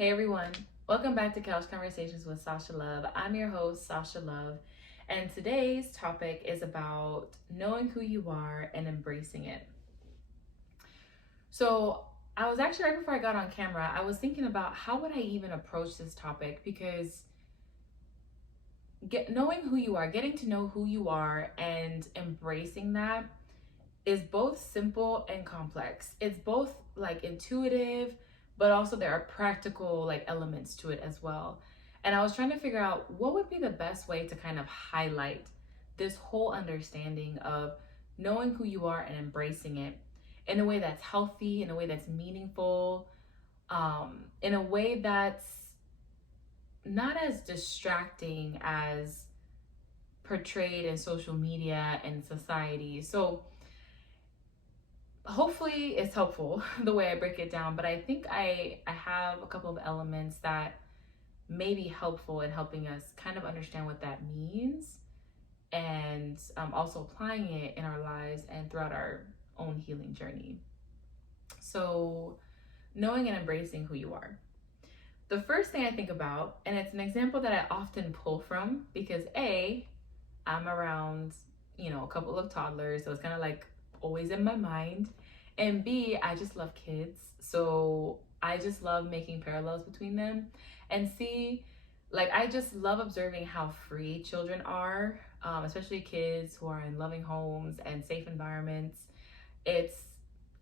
Hey everyone, welcome back to Couch Conversations with Sasha Love. I'm your host, Sasha Love, and today's topic is about knowing who you are and embracing it. So, I was actually right before I got on camera, I was thinking about how would I even approach this topic because knowing who you are, getting to know who you are and embracing that is both simple and complex. It's both like intuitive, but also there are practical like elements to it as well. And I was trying to figure out what would be the best way to kind of highlight this whole understanding of knowing who you are and embracing it in a way that's healthy, in a way that's meaningful, in a way that's not as distracting as portrayed in social media and society. So hopefully it's helpful the way I break it down, but I think I have a couple of elements that may be helpful in helping us kind of understand what that means and also applying it in our lives and throughout our own healing journey. So, knowing and embracing who you are. The first thing I think about, and it's an example that I often pull from because I'm around, a couple of toddlers, so it's kind of like always in my mind. And B, I just love kids. So I just love making parallels between them. And C, like I just love observing how free children are, especially kids who are in loving homes and safe environments. It's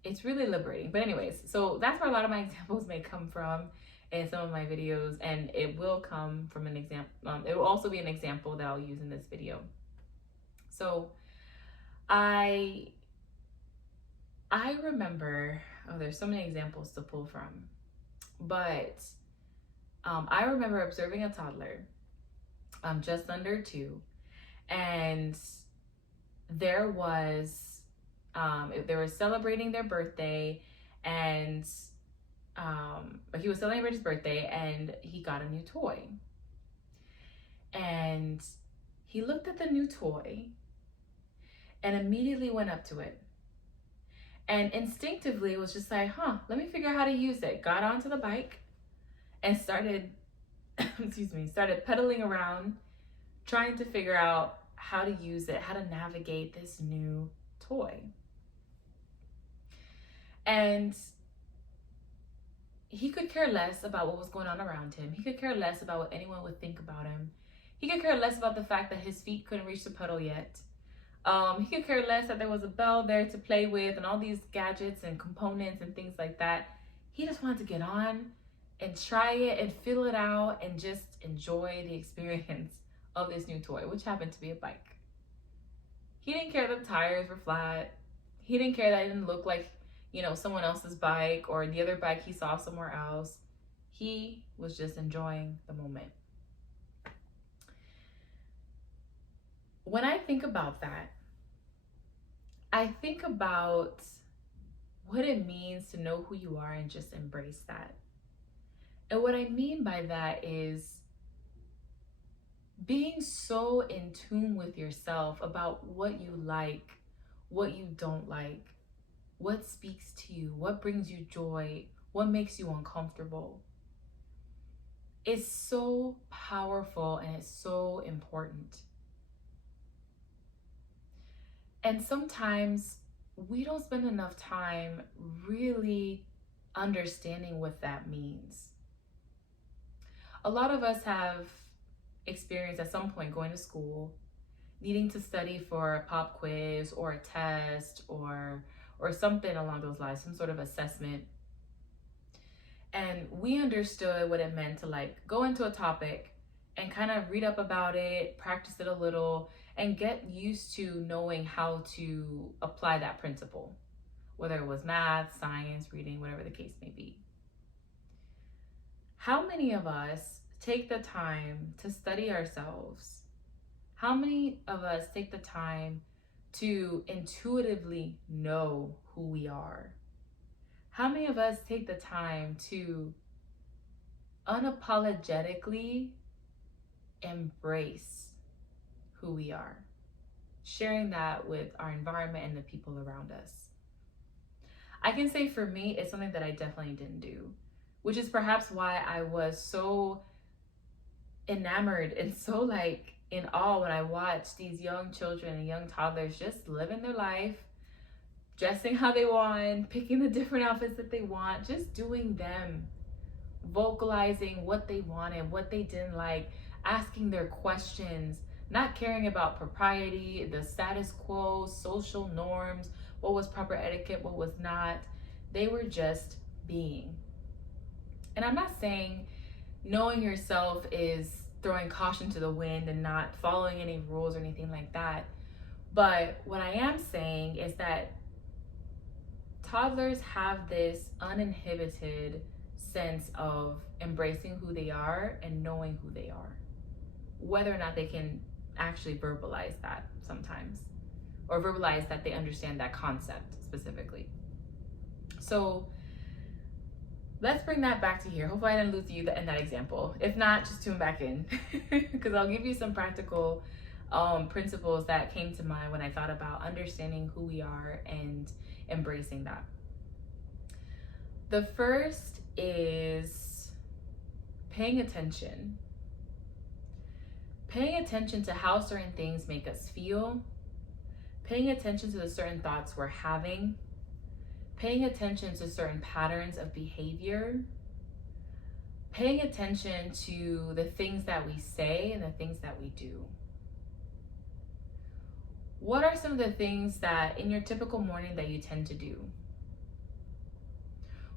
it's really liberating. But anyways, so that's where a lot of my examples may come from in some of my videos, and it will come from an example. It will also be an example that I'll use in this video. So I I remember, oh, there's so many examples to pull from, but I remember observing a toddler, just under 2, and there was, they were celebrating their birthday, and he was celebrating his birthday, and he got a new toy, and he looked at the new toy, and immediately went up to it and instinctively was just like, let me figure out how to use it. Got onto the bike and started, started pedaling around, trying to figure out how to use it, how to navigate this new toy. And he could care less about what was going on around him. He could care less about what anyone would think about him. He could care less about the fact that his feet couldn't reach the pedal yet. He could care less that there was a bell there to play with and all these gadgets and components and things like that. He just wanted to get on and try it and feel it out and just enjoy the experience of this new toy, which happened to be a bike. He didn't care that the tires were flat. He didn't care that it didn't look like, someone else's bike or the other bike he saw somewhere else. He was just enjoying the moment. When I think about that, I think about what it means to know who you are and just embrace that. And what I mean by that is being so in tune with yourself about what you like, what you don't like, what speaks to you, what brings you joy, what makes you uncomfortable. It's so powerful and it's so important. And sometimes we don't spend enough time really understanding what that means. A lot of us have experienced at some point going to school, needing to study for a pop quiz or a test or something along those lines, some sort of assessment. And we understood what it meant to like go into a topic and kind of read up about it, practice it a little, and get used to knowing how to apply that principle, whether it was math, science, reading, whatever the case may be. How many of us take the time to study ourselves? How many of us take the time to intuitively know who we are? How many of us take the time to unapologetically embrace who we are, sharing that with our environment and the people around us? I can say for me, it's something that I definitely didn't do, which is perhaps why I was so enamored and so like in awe when I watched these young children and young toddlers just living their life, dressing how they want, picking the different outfits that they want, just doing them, vocalizing what they wanted, what they didn't like, asking their questions, not caring about propriety, the status quo, social norms, what was proper etiquette, what was not. They were just being. And I'm not saying knowing yourself is throwing caution to the wind and not following any rules or anything like that. But what I am saying is that toddlers have this uninhibited sense of embracing who they are and knowing who they are, whether or not they can actually verbalize that sometimes, or verbalize that they understand that concept specifically. So let's bring that back to here. Hopefully I didn't lose you in that example. If not, just tune back in because I'll give you some practical principles that came to mind when I thought about understanding who we are and embracing that. The first is paying attention. Paying attention to how certain things make us feel, paying attention to the certain thoughts we're having, paying attention to certain patterns of behavior, paying attention to the things that we say and the things that we do. What are some of the things that in your typical morning that you tend to do?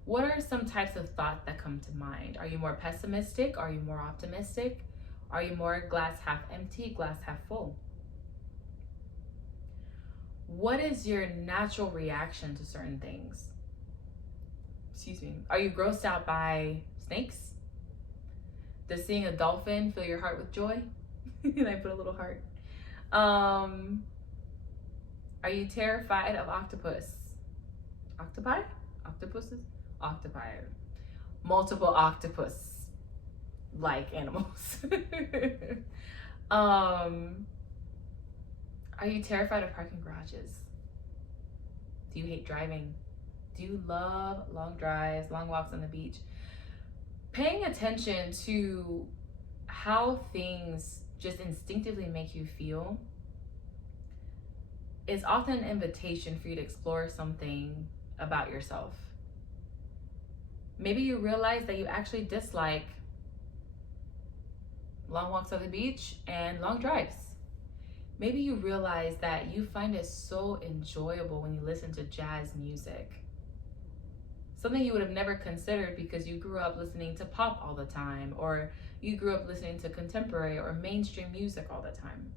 What are some types of thoughts that come to mind? Are you more pessimistic? Are you more optimistic? Are you more glass half empty, glass half full? What is your natural reaction to certain things? Excuse me. Are you grossed out by snakes? Does seeing a dolphin fill your heart with joy? And I put a little heart. Are you terrified of octopus? Octopi? Octopuses? Octopi. Multiple octopus like animals. Are you terrified of parking garages? Do you hate driving? Do you love long drives, long walks on the beach? Paying attention to how things just instinctively make you feel is often an invitation for you to explore something about yourself. Maybe you realize that you actually dislike long walks on the beach and long drives. Maybe you realize that you find it so enjoyable when you listen to jazz music. Something you would have never considered because you grew up listening to pop all the time, or you grew up listening to contemporary or mainstream music all the time.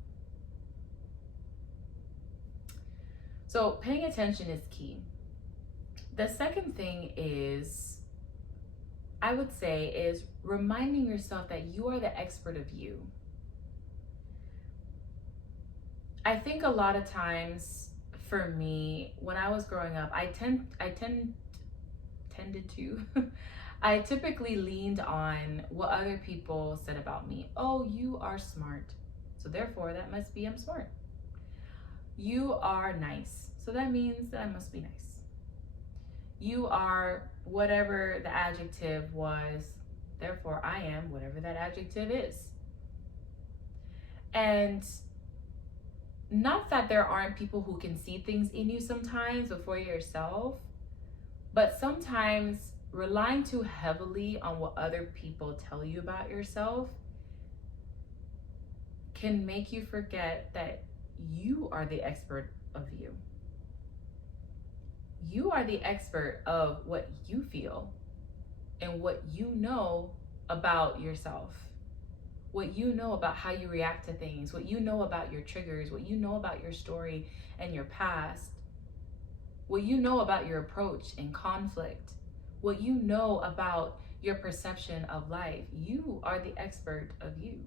So paying attention is key. The second thing is, I would say, is reminding yourself that you are the expert of you. I think a lot of times for me, when I was growing up, I typically leaned on what other people said about me. Oh, you are smart, so therefore that must be I'm smart. You are nice, so that means that I must be nice. You are whatever the adjective was, therefore I am whatever that adjective is. And not that there aren't people who can see things in you sometimes before yourself, but sometimes relying too heavily on what other people tell you about yourself can make you forget that you are the expert of you. You are the expert of what you feel and what you know about yourself, what you know about how you react to things, what you know about your triggers, what you know about your story and your past, what you know about your approach in conflict, what you know about your perception of life. You are the expert of you.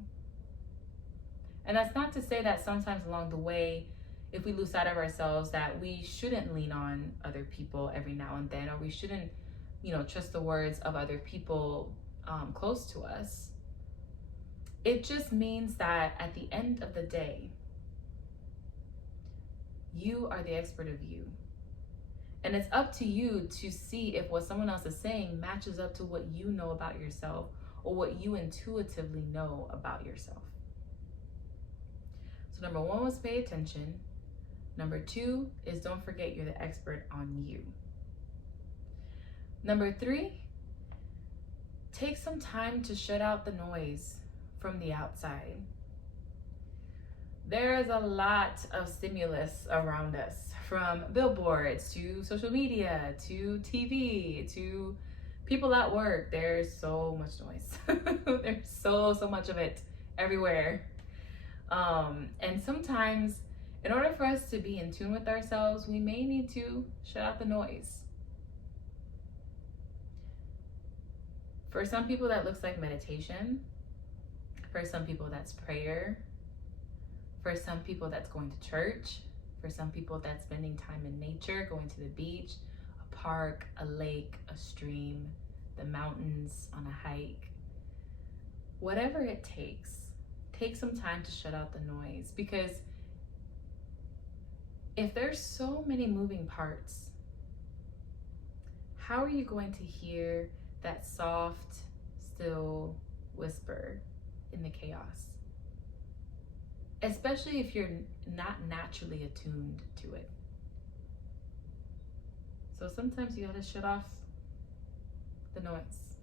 And that's not to say that sometimes along the way, if we lose sight of ourselves, that we shouldn't lean on other people every now and then, or we shouldn't, trust the words of other people close to us. It just means that at the end of the day, you are the expert of you. And it's up to you to see if what someone else is saying matches up to what you know about yourself or what you intuitively know about yourself. So number 1 was pay attention. Number 2 is don't forget you're the expert on you. Number 3, take some time to shut out the noise from the outside. There is a lot of stimulus around us, from billboards to social media to TV to people at work. There's so much noise. There's so much of it everywhere. And sometimes, in order for us to be in tune with ourselves, we may need to shut out the noise. For some people, that looks like meditation. For some people, that's prayer. For some people, that's going to church. For some people, that's spending time in nature, going to the beach, a park, a lake, a stream, the mountains, on a hike. Whatever it takes, take some time to shut out the noise, because if there's so many moving parts, how are you going to hear that soft, still whisper in the chaos? Especially if you're not naturally attuned to it. So sometimes you gotta shut off the noise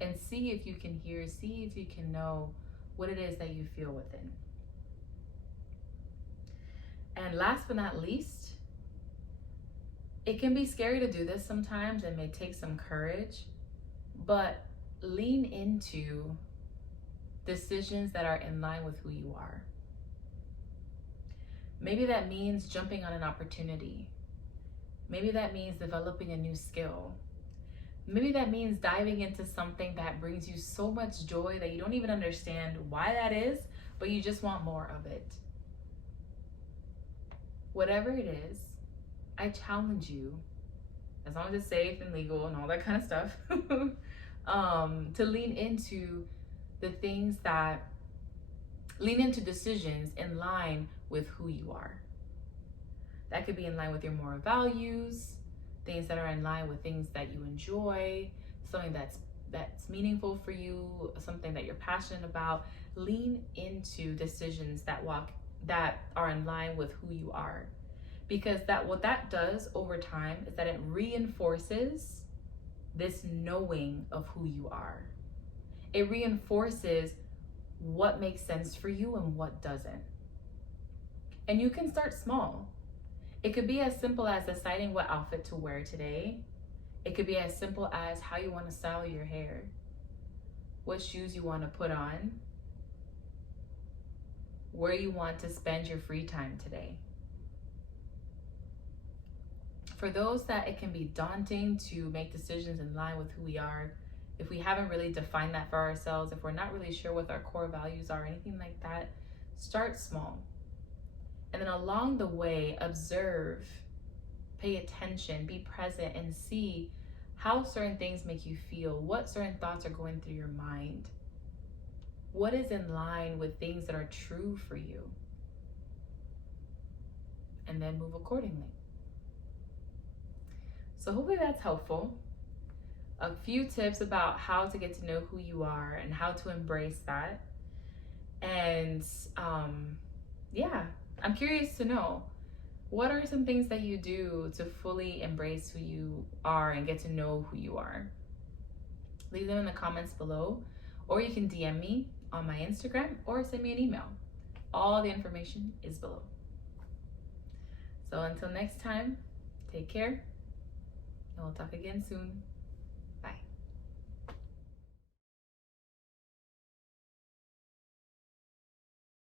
and see if you can hear, see if you can know what it is that you feel within. And last but not least, it can be scary to do this sometimes and may take some courage, but lean into decisions that are in line with who you are. Maybe that means jumping on an opportunity. Maybe that means developing a new skill. Maybe that means diving into something that brings you so much joy that you don't even understand why that is, but you just want more of it. Whatever it is, I challenge you, as long as it's safe and legal and all that kind of stuff, to lean into decisions in line with who you are. That could be in line with your moral values, things that are in line with things that you enjoy, something that's meaningful for you, something that you're passionate about. Lean into decisions that are in line with who you are. Because what that does over time is that it reinforces this knowing of who you are. It reinforces what makes sense for you and what doesn't. And you can start small. It could be as simple as deciding what outfit to wear today. It could be as simple as how you want to style your hair, what shoes you want to put on, where you want to spend your free time today. For those that it can be daunting to make decisions in line with who we are, if we haven't really defined that for ourselves, if we're not really sure what our core values are, anything like that, start small. And then along the way, observe, pay attention, be present, and see how certain things make you feel, what certain thoughts are going through your mind, what is in line with things that are true for you, and then move accordingly. So hopefully that's helpful. A few tips about how to get to know who you are and how to embrace that. And I'm curious to know, what are some things that you do to fully embrace who you are and get to know who you are? Leave them in the comments below, or you can DM me on my Instagram or send me an email. All the information is below. So until next time, take care, and we'll talk again soon.